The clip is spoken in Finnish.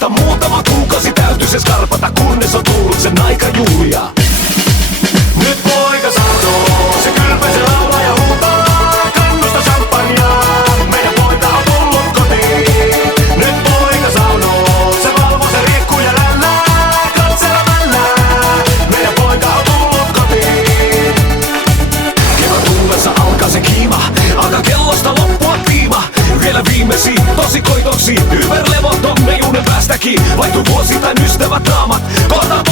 kaunista. Muutama kuukausi täytyy se skarpata, kunnes on tullut sen aika Julia. Nyt poika sanoo, se kylpee, se laulaa ja huutaa kannusta champagnea. Meidän poika on tullut kotiin. Nyt poika sanoo, se valvoo, se riekkuu ja lällää katselemalla. Meidän poika on tullut kotiin. Kevät tullessa alkaa se kiima, alkaa kellosta loppua tiima. Vielä viimeisiin tosikoitoksiin, yberlevot on meijunen päästäkin. Vaihtuu vuosittain ystävät naamat, kohta